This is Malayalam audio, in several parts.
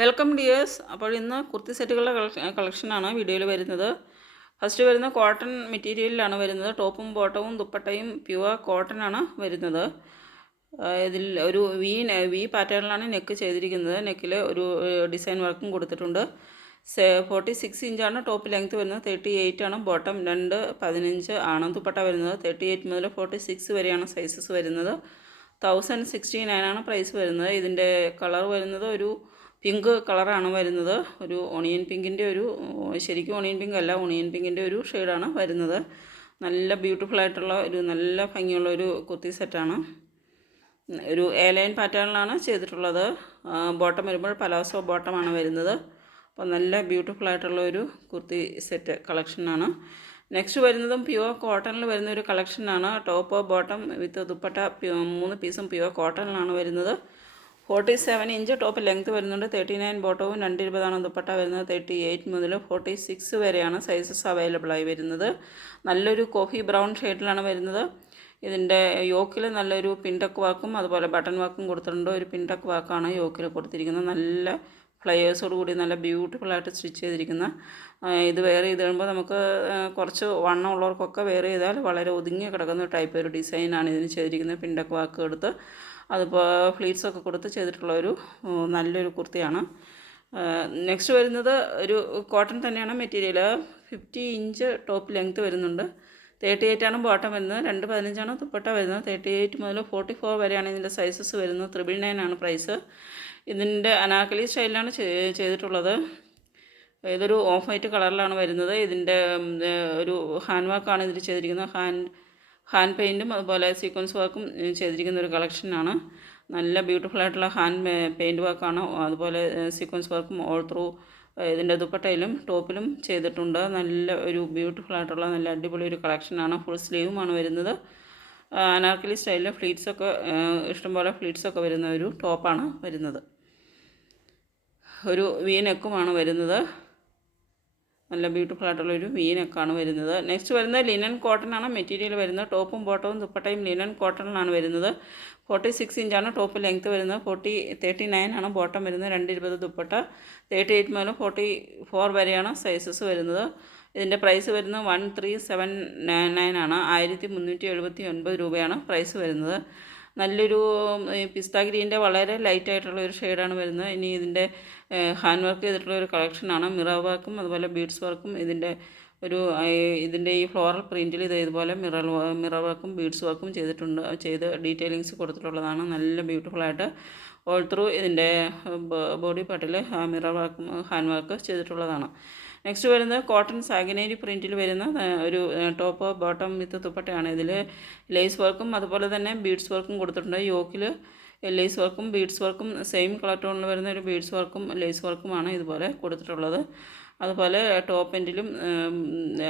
Welcome dears. അപ്പോൾ ഇന്ന് കുർത്തി സെറ്റുകളുടെ കളക്ഷനാണ് വീഡിയോയിൽ വരുന്നത്. ഫസ്റ്റ് വരുന്ന കോട്ടൺ മെറ്റീരിയലിലാണ് വരുന്നത്. ടോപ്പും ബോട്ടവും ദുപ്പട്ടയും പ്യുവർ കോട്ടൺ ആണ് വരുന്നത്. ഇതിൽ ഒരു വി പാറ്റേണിലാണ് നെക്ക് ചെയ്തിരിക്കുന്നത്. നെക്കിൽ ഒരു ഡിസൈൻ വർക്കും കൊടുത്തിട്ടുണ്ട്. 46 ഇഞ്ചാണ് ടോപ്പ് ലെങ്ത് വരുന്നത്. 38 ആണ് ബോട്ടം. 2.15 ആണ് ദുപ്പട്ട വരുന്നത്. 38 മുതൽ 46 വരെയാണ് സൈസസ് വരുന്നത്. 1069 ആണ് പ്രൈസ് വരുന്നത്. ഇതിൻ്റെ കളർ വരുന്നത് ഒരു പിങ്ക് കളറാണ് വരുന്നത്. ഒരു ഓണിയൻ പിങ്കിൻ്റെ ശരിക്കും ഓണിയൻ പിങ്ക് അല്ല, ഓണിയൻ പിങ്കിൻ്റെ ഒരു ഷെയ്ഡാണ് വരുന്നത്. നല്ല ബ്യൂട്ടിഫുൾ ആയിട്ടുള്ള നല്ല ഭംഗിയുള്ള ഒരു കുർത്തി സെറ്റാണ്. ഒരു എലൈൻ പാറ്റേണിലാണ് ചെയ്തിട്ടുള്ളത്. ബോട്ടം വരുമ്പോൾ പലാസോ ബോട്ടമാണ് വരുന്നത്. അപ്പോൾ നല്ല ബ്യൂട്ടിഫുൾ ആയിട്ടുള്ള ഒരു കുർത്തി സെറ്റ് കളക്ഷനാണ്. നെക്സ്റ്റ് വരുന്നതും പ്യുവർ കോട്ടണിൽ വരുന്ന ഒരു കളക്ഷനാണ്. ടോപ്പ് ബോട്ടം വിത്ത് ദുപ്പട്ട 3 പീസും പ്യുവർ കോട്ടണിലാണ് വരുന്നത്. 47 ഇഞ്ച് ടോപ്പ് ലെങ്ത് വരുന്നുണ്ട്. 39 ബോട്ടവും 220 ദുപ്പട്ട വരുന്നത്. 38 മുതൽ 46 വരെയാണ് സൈസസ് അവൈലബിളായി വരുന്നത്. നല്ലൊരു കോഫി ബ്രൗൺ ഷെയ്ഡിലാണ് വരുന്നത്. ഇതിൻ്റെ യോക്കിൽ നല്ലൊരു പിൻടക്ക് വർക്കും അതുപോലെ ബട്ടൺ വർക്കും കൊടുത്തിട്ടുണ്ട്. ഒരു പിൻടക്ക് വർക്കാണ് യോക്കിൽ കൊടുത്തിരിക്കുന്നത്. നല്ല ഫ്ലയേഴ്സോട് കൂടി നല്ല ബ്യൂട്ടിഫുള്ളായിട്ട് സ്റ്റിച്ച് ചെയ്തിരിക്കുന്ന ഇത് വെയർ ചെയ്ത് കഴിയുമ്പോൾ നമുക്ക് കുറച്ച് വണ്ണം ഉള്ളവർക്കൊക്കെ വെയർ ചെയ്താൽ വളരെ ഒതുങ്ങി കിടക്കുന്ന ടൈപ്പ് ഒരു ഡിസൈനാണ് ഇതിന് ചെയ്തിരിക്കുന്നത്. പിൻടക്ക് വർക്ക് എടുത്ത് അതിപ്പോൾ ഫ്ലീറ്റ്സൊക്കെ കൊടുത്ത് ചെയ്തിട്ടുള്ള ഒരു നല്ലൊരു കുർത്തിയാണ്. നെക്സ്റ്റ് വരുന്നത് ഒരു കോട്ടൺ തന്നെയാണ് മെറ്റീരിയൽ. 50 ഇഞ്ച് ടോപ്പ് ലെങ്ത്ത് വരുന്നുണ്ട്. 38 ആണ് ബോട്ടം വരുന്നത്. 2.15 ആണ് ദുപ്പട്ട വരുന്നത്. 38 മുതൽ 44 വരെയാണ് ഇതിൻ്റെ സൈസസ് വരുന്നത്. 999 ആണ് പ്രൈസ്. ഇതിൻ്റെ അനാർക്കലി സ്റ്റൈലിലാണ് ചെയ്തിട്ടുള്ളത്. ഇതൊരു ഓഫ് വൈറ്റ് കളറിലാണ് വരുന്നത്. ഇതിൻ്റെ ഒരു ഹാൻഡ് വർക്കാണ് ഇതിൽ ചെയ്തിരിക്കുന്നത്. ഹാൻഡ് പെയിൻറ്റും അതുപോലെ സീക്വൻസ് വർക്കും ചെയ്തിരിക്കുന്ന ഒരു കളക്ഷനാണ്. നല്ല ബ്യൂട്ടിഫുൾ ആയിട്ടുള്ള ഹാൻഡ് പെയിൻറ്റ് വർക്കാണ്. അതുപോലെ സീക്വൻസ് വർക്കും ഓൾ ത്രൂ ഇതിൻ്റെ ദുപ്പട്ടയിലും ടോപ്പിലും ചെയ്തിട്ടുണ്ട്. നല്ല ഒരു ബ്യൂട്ടിഫുൾ ആയിട്ടുള്ള നല്ല അടിപൊളി ഒരു കളക്ഷനാണ്. ഫുൾ സ്ലീവുമാണ് വരുന്നത്. അനാർക്കലി സ്റ്റൈലിൽ ഫ്ലീറ്റ്സൊക്കെ ഇഷ്ടംപോലെ ഫ്ലീറ്റ്സൊക്കെ വരുന്ന ഒരു ടോപ്പാണ് വരുന്നത്. ഒരു വി നെക്കുമാണ് വരുന്നത്. നല്ല ബ്യൂട്ടിഫുൾ ആയിട്ടുള്ളൊരു വി നെക്കാണ് വരുന്നത്. നെക്സ്റ്റ് വരുന്നത് ലിനൻ കോട്ടൺ ആണ് മെറ്റീരിയൽ വരുന്നത്. ടോപ്പും ബോട്ടവും ദുപ്പട്ടയും ലിനൻ കോട്ടണിലാണ് വരുന്നത്. 46 ഇഞ്ചാണ് ടോപ്പ് ലെങ്ത്ത് വരുന്നത്. 39 ആണ് ബോട്ടം വരുന്നത്. 220 ദുപ്പട്ട. 38 മുതൽ 44 വരെയാണ് സൈസസ് വരുന്നത്. ഇതിൻ്റെ പ്രൈസ് വരുന്നത് 1379 ആണ്. 1379 രൂപയാണ് പ്രൈസ് വരുന്നത്. നല്ലൊരു പിസ്ത ഗ്രീൻ്റെ വളരെ ലൈറ്റായിട്ടുള്ള ഒരു ഷെയ്ഡാണ് വരുന്നത്. ഇനി ഇതിൻ്റെ ഹാൻഡ് വർക്ക് ചെയ്തിട്ടുള്ള ഒരു കളക്ഷനാണ്. മിറർ വർക്കും അതുപോലെ ബീഡ്സ് വർക്കും ഇതിൻ്റെ ഈ ഫ്ലോറൽ പ്രിൻറ്റിൽ ഇതുപോലെ മിറർ വർക്കും ബീഡ്സ് വർക്കും ചെയ്ത് ഡീറ്റെയിലിങ്സ് കൊടുത്തിട്ടുള്ളതാണ്. നല്ല ബ്യൂട്ടിഫുള്ളായിട്ട് ഓൾ ത്രൂ ഇതിൻ്റെ ബോഡി പാർട്ടിൽ മിറർ വർക്കും ഹാൻഡ് വർക്ക് ചെയ്തിട്ടുള്ളതാണ്. നെക്സ്റ്റ് വരുന്നത് കോട്ടൺ സാഗിനേരി പ്രിൻറ്റിൽ വരുന്ന ഒരു ടോപ്പ് ബോട്ടം വിത്ത് ദുപ്പട്ടയാണ്. ഇതിൽ ലേസ് വർക്കും അതുപോലെ തന്നെ ബീഡ്സ് വർക്കും കൊടുത്തിട്ടുണ്ട്. യോക്കിൽ ലേസ് വർക്കും ബീഡ്സ് വർക്കും സെയിം കളർ ടോണിൽ വരുന്ന ഒരു ബീഡ്സ് വർക്കും ലേസ് വർക്കുമാണ് ഇതുപോലെ കൊടുത്തിട്ടുള്ളത്. അതുപോലെ ടോപ്പ് എൻഡിലും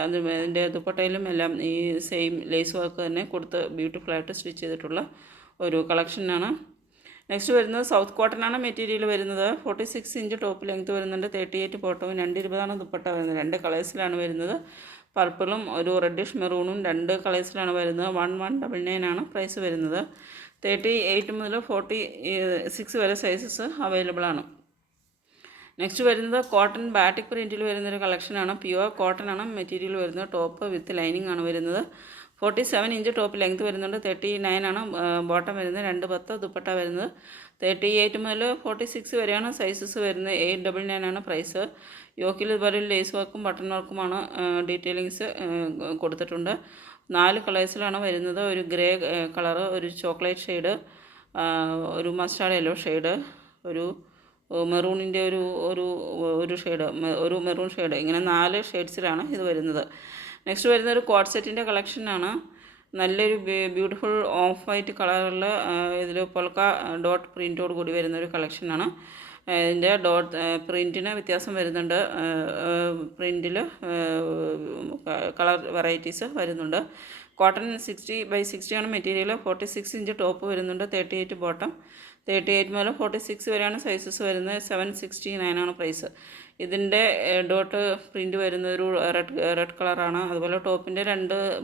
അതിൻ്റെ ദുപ്പട്ടയിലും എല്ലാം ഈ സെയിം ലേസ് വർക്ക് തന്നെ കൊടുത്ത് ബ്യൂട്ടിഫുള്ളായിട്ട് സ്റ്റിച്ച് ചെയ്തിട്ടുള്ള ഒരു കളക്ഷനാണ്. നെക്സ്റ്റ് വരുന്നത് സൗത്ത് കോട്ടനാണ് മെറ്റീരിയൽ വരുന്നത്. 46 ഇഞ്ച് ടോപ്പ് ലെങ്ത്ത് വരുന്നുണ്ട്. 38 ബോട്ടവും 220 ദുപ്പട്ട വരുന്നത്. 2 കളേഴ്സിലാണ് വരുന്നത്. പർപ്പിളും ഒരു റെഡിഷ് മെറൂണും 2 കളേഴ്സിലാണ് വരുന്നത്. 1199 ആണ് പ്രൈസ് വരുന്നത്. 38 മുതൽ 46 വരെ സൈസസ് അവൈലബിൾ ആണ്. നെക്സ്റ്റ് വരുന്നത് കോട്ടൺ ബാറ്റിക് പ്രിൻറ്റിൽ വരുന്നൊരു കളക്ഷനാണ്. പ്യുവർ കോട്ടൺ ആണ് മെറ്റീരിയൽ വരുന്നത്. ടോപ്പ് വിത്ത് ലൈനിങ് ആണ് വരുന്നത്. 47 ഇഞ്ച് ടോപ്പ് ലെങ്ത്ത് വരുന്നുണ്ട്. 39 ആണ് ബോട്ടം വരുന്നത്. 210 ദുപ്പട്ട വരുന്നത്. 38 മുതൽ 46 വരെയാണ് സൈസസ് വരുന്നത്. 899 ആണ് പ്രൈസ്. യോക്കിൽ ഇതുപോലെ ലേസ് വർക്കും ബട്ടൺ വർക്കുമാണ് ഡീറ്റെയിലിങ്സ് കൊടുത്തിട്ടുണ്ട്. 4 കളേഴ്സിലാണ് വരുന്നത്. ഒരു ഗ്രേ കളറ്, ഒരു ചോക്ലേറ്റ് ഷെയ്ഡ്, ഒരു മസ്റ്റാർഡ് യെല്ലോ ഷെയ്ഡ്, ഒരു മെറൂണിൻ്റെ ഒരു ഷെയ്ഡ്, ഒരു മെറൂൺ ഷെയ്ഡ്, ഇങ്ങനെ 4 ഷെയ്ഡ്സിലാണ് ഇത് വരുന്നത്. നെക്സ്റ്റ് വരുന്ന ഒരു കോട്ട് സെറ്റിൻ്റെ കളക്ഷനാണ്. നല്ലൊരു ബ്യൂട്ടിഫുൾ ഓഫ് വൈറ്റ് കളറിൽ ഇതിൽ പൊൽക്ക ഡോട്ട് പ്രിൻറ്റോട് കൂടി വരുന്നൊരു കളക്ഷനാണ്. ഇതിൻ്റെ ഡോട്ട് പ്രിൻറ്റിന് വ്യത്യാസം വരുന്നുണ്ട്. പ്രിൻറ്റിൽ കളർ വെറൈറ്റീസ് വരുന്നുണ്ട്. കോട്ടൺ 60/60 ആണ് മെറ്റീരിയൽ. 46 ഇഞ്ച് ടോപ്പ് വരുന്നുണ്ട്. 38 ബോട്ടം. 38 മുതൽ 46 വരെയാണ് സൈസസ് വരുന്നത്. 769 ആണ് പ്രൈസ്. ഇതിൻ്റെ ഡോട്ട് പ്രിൻറ്റ് വരുന്ന ഒരു റെഡ് കളറാണ്. അതുപോലെ ടോപ്പിൻ്റെ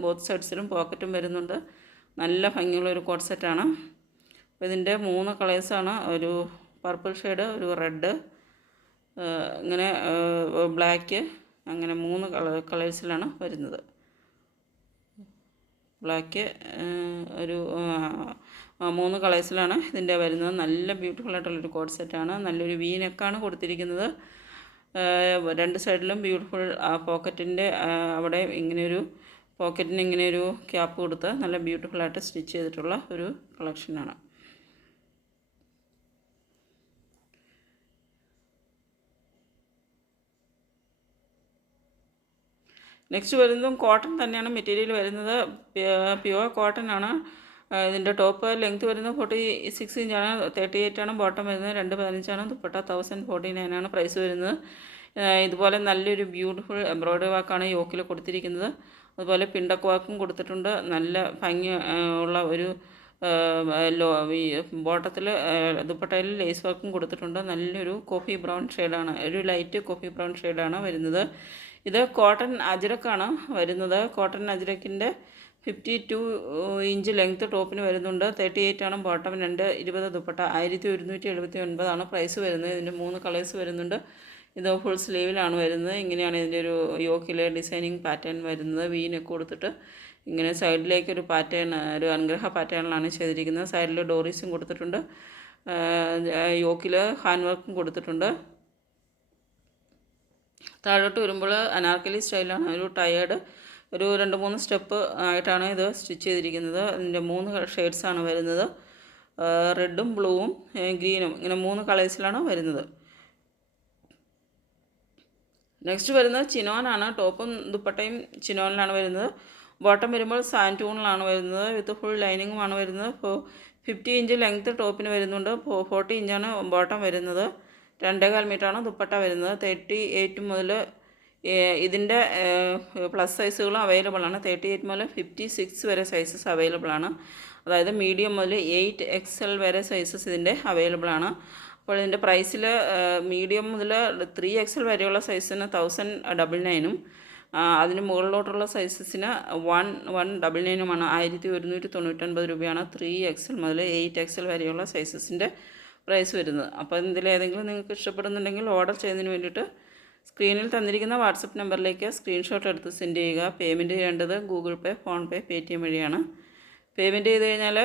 ബോത്ത് സൈഡ്സിലും പോക്കറ്റും വരുന്നുണ്ട്. നല്ല ഭംഗിയുള്ള ഒരു കോട്ട് സെറ്റാണ്. അപ്പോൾ ഇതിൻ്റെ 3 കളേഴ്സാണ്. ഒരു പർപ്പിൾ ഷെയ്ഡ്, ഒരു റെഡ്, ഇങ്ങനെ ബ്ലാക്ക് അങ്ങനെ 3 കളേഴ്സിലാണ് വരുന്നത്. ബ്ലാക്ക് ഒരു 3 കളേഴ്സിലാണ് ഇതിൻ്റെ വരുന്നത്. നല്ല ബ്യൂട്ടിഫുൾ ആയിട്ടുള്ളൊരു കോഡ് സെറ്റാണ്. നല്ലൊരു വി നെക്കാണ് കൊടുത്തിരിക്കുന്നത്. 2 സൈഡിലും ബ്യൂട്ടിഫുൾ പോക്കറ്റിൻ്റെ അവിടെ ഇങ്ങനെയൊരു പോക്കറ്റിന് ഇങ്ങനെയൊരു ക്യാപ്പ് കൊടുത്ത് നല്ല ബ്യൂട്ടിഫുള്ളായിട്ട് സ്റ്റിച്ച് ചെയ്തിട്ടുള്ള ഒരു കളക്ഷനാണ്. നെക്സ്റ്റ് വരുന്നതും കോട്ടൺ തന്നെയാണ് മെറ്റീരിയൽ വരുന്നത്. പ്യുവർ കോട്ടൺ ആണ്. ഇതിൻ്റെ ടോപ്പ് ലെങ്ത് വരുന്നത് 46 ഇഞ്ചാണ്. 38 ആണ് ബോട്ടം വരുന്നത്. 215 ദുപ്പട്ട. 1049 ആണ് പ്രൈസ് വരുന്നത്. ഇതുപോലെ നല്ലൊരു ബ്യൂട്ടിഫുൾ എംബ്രോയ്ഡറി വർക്കാണ് യോക്കിൽ കൊടുത്തിരിക്കുന്നത്. അതുപോലെ പിണ്ടക്ക് വർക്കും കൊടുത്തിട്ടുണ്ട്. നല്ല ഭംഗി ഉള്ള ഒരു ബോട്ടത്തിൽ ദുപ്പട്ടയിൽ ലേസ് വർക്കും കൊടുത്തിട്ടുണ്ട്. നല്ലൊരു കോഫി ബ്രൗൺ ഷെയ്ഡാണ്, ഒരു ലൈറ്റ് കോഫി ബ്രൗൺ ഷെയ്ഡാണ് വരുന്നത്. ഇത് കോട്ടൺ അജ്രക്കാണ് വരുന്നത്. കോട്ടൺ അജ്രക്കിൻ്റെ 52 ഇഞ്ച് ലെങ്ത്ത് ടോപ്പിന് വരുന്നുണ്ട്. 38 ആണ് ബോട്ടം. 220 ദുപ്പട്ട. 1179 പ്രൈസ് വരുന്നത്. ഇതിൻ്റെ 3 കളേഴ്സ് വരുന്നുണ്ട്. ഇത് ഫുൾ സ്ലീവിലാണ് വരുന്നത്. ഇങ്ങനെയാണ് ഇതിൻ്റെ ഒരു യോക്കിലെ ഡിസൈനിങ് പാറ്റേൺ വരുന്നത്. വീനൊക്കെ കൊടുത്തിട്ട് ഇങ്ങനെ സൈഡിലേക്കൊരു പാറ്റേൺ, ഒരു അനുഗ്രഹ പാറ്റേണിലാണ് ചെയ്തിരിക്കുന്നത്. സൈഡിൽ ഡോറീസും കൊടുത്തിട്ടുണ്ട്. യോക്കിൽ ഹാൻഡ് വർക്കും കൊടുത്തിട്ടുണ്ട്. താഴോട്ട് വരുമ്പോൾ അനാർക്കലി സ്റ്റൈലാണ്. ഒരു ടയേർഡ് ഒരു 2-3 സ്റ്റെപ്പ് ആയിട്ടാണ് ഇത് സ്റ്റിച്ച് ചെയ്തിരിക്കുന്നത്. അതിൻ്റെ 3 ഷെയ്ഡ്സാണ് വരുന്നത്. റെഡും ബ്ലൂവും ഗ്രീനും ഇങ്ങനെ 3 കളേഴ്സിലാണ് വരുന്നത്. നെക്സ്റ്റ് വരുന്നത് ചിനോനാണ്. ടോപ്പും ദുപ്പട്ടയും ചിനോനിലാണ് വരുന്നത്. ബോട്ടം വരുമ്പോൾ സാൻറ്റൂണിലാണ് വരുന്നത്. വിത്ത് ഫുൾ ലൈനിങ്ങുമാണ് വരുന്നത്. 50 ഇഞ്ച് ലെങ്ത്ത് ടോപ്പിന് വരുന്നുണ്ട്. 40 ഇഞ്ചാണ് ബോട്ടം വരുന്നത്. 2.25 മീറ്ററാണ് ദുപ്പട്ട വരുന്നത്. 38 മുതൽ ഇതിൻ്റെ പ്ലസ് സൈസുകളും അവൈലബിൾ ആണ്. 38 മുതൽ 56 വരെ സൈസസ് അവൈലബിൾ ആണ്. അതായത് മീഡിയം മുതൽ 8XL വരെ സൈസസ് ഇതിൻ്റെ അവൈലബിൾ ആണ്. അപ്പോൾ ഇതിൻ്റെ പ്രൈസിൽ മീഡിയം മുതൽ 3XL വരെയുള്ള സൈസിന് 1099 അതിന് മുകളിലോട്ടുള്ള സൈസസിന് 1199 1199 രൂപയാണ് 3XL മുതൽ 8XL വരെയുള്ള സൈസസിൻ്റെ പ്രൈസ് വരുന്നത്. അപ്പോൾ ഇതിലേതെങ്കിലും നിങ്ങൾക്ക് ഇഷ്ടപ്പെടുന്നുണ്ടെങ്കിൽ ഓർഡർ ചെയ്യുന്നതിന് വേണ്ടിയിട്ട് സ്ക്രീനിൽ തന്നിരിക്കുന്ന വാട്സപ്പ് നമ്പറിലേക്ക് സ്ക്രീൻഷോട്ട് എടുത്ത് സെൻഡ് ചെയ്യുക. പേയ്മെൻറ്റ് ചെയ്യേണ്ടത് ഗൂഗിൾ പേ, ഫോൺ പേ, പേടിഎം വഴിയാണ്. പേയ്മെൻറ്റ് ചെയ്ത് കഴിഞ്ഞാൽ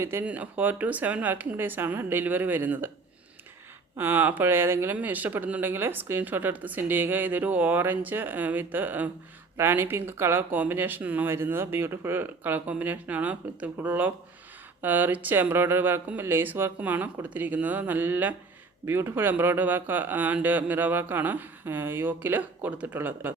വിത്തിൻ 4 to 7 വർക്കിംഗ് ഡേയ്സാണ് ഡെലിവറി വരുന്നത്. അപ്പോൾ ഏതെങ്കിലും ഇഷ്ടപ്പെടുന്നുണ്ടെങ്കിൽ സ്ക്രീൻഷോട്ട് എടുത്ത് സെൻഡ് ചെയ്യുക. ഇതൊരു ഓറഞ്ച് വിത്ത് റാണി പിങ്ക് കളർ കോമ്പിനേഷനാണ് വരുന്നത്. ബ്യൂട്ടിഫുൾ കളർ കോമ്പിനേഷനാണ്. With full of rich embroidery വർക്കും ലേസ് വർക്കുമാണ് കൊടുത്തിരിക്കുന്നത്. നല്ല beautiful embroidery work and mirror വർക്കാണ് യോക്കിൽ കൊടുത്തിട്ടുള്ളത്.